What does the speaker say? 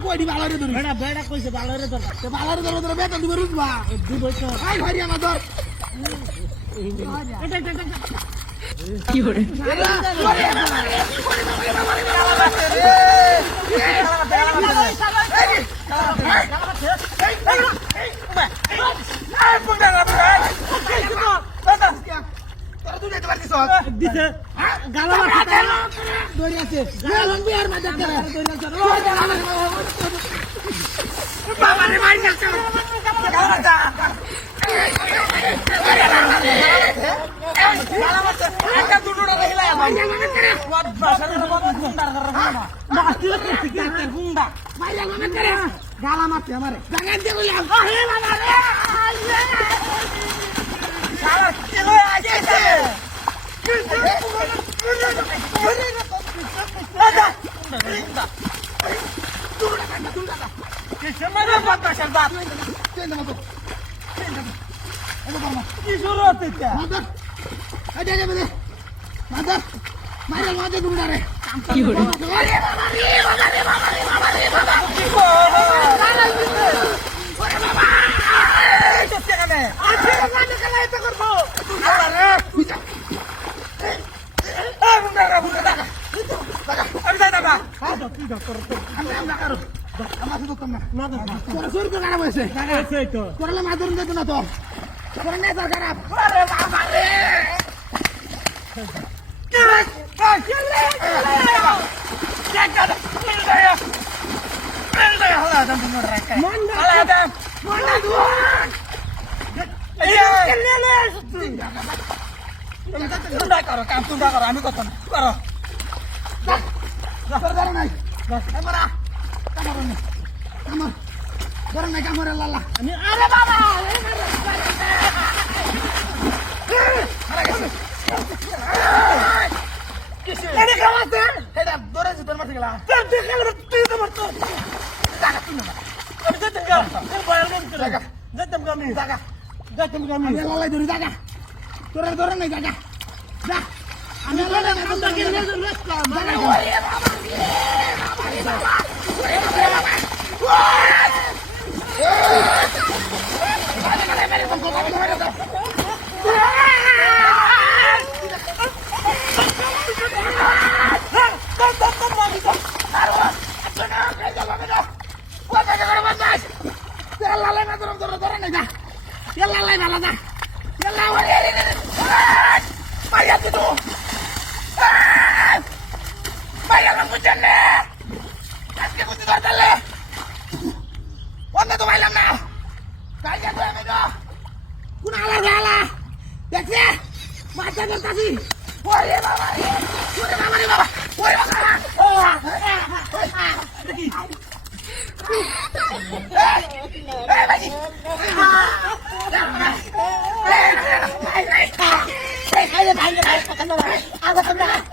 কইডি বালারে ধরি বেড়া বেড়া কইছে বালরে দরকার তে বালারে ধরে ধরে বেতন দিবে রুজবা দিব তো আই ভারি আমার ধর। এটা এটা গালা মারছে ধরে আছে গালন বিয়ার মাঝে করে বাবারে মারি যাচ্ছে গালা মারতে আমারে। জায়গা দিয়ে আরে বাবা রে কি শুরু হচ্ছে? মাদার মাদার মাদে তুমি রে কি হলো? আরে বাবা রে বাবা রে বাবা রে বাবা রে বাবা আজকে মাদে খেলা এটা করব আরে আমরা আমরা করো আমার শুধু তোমরা তোরা শুরু করে খারাপ হয়েছে আছে তো। করলে মাদুর দিত না তো করে নে তোর খারাপ আরে বাবা রে আমি কত করো নাই আমি আরে বাবা এনে কামাতে এটা ধরে জিতর মারতে গেলা তুই খেলে তুই তো মারতো। টাকা তুই না। আমি যেতে গা এই বয়াল মন করে জাগা। যেতাম গা আমি। টাকা যেতাম গা আমি। আমি লালাই ধরি টাকা তোরে ধরে নাই টাকা যা। আমি লালাই না আমরা কি লেজ লেজ কর মানে লালাই না ধরে ধরে ধরে নাই যা লালাই না লাদা লালাই মারিয়া তুই মারিয়া না বুঝছেন না আজকে বুঝতে পারতালে অন্য তো পাইলাম না কালকে তো আমি তো কোন আলা গালা দেখছে মাথা করতাছি ওরে বাবা রে ওরে বাবা রে বাবা ওরে বাবা ও দেখি এই ভাই এই ভাই ভাই ভাই ভাই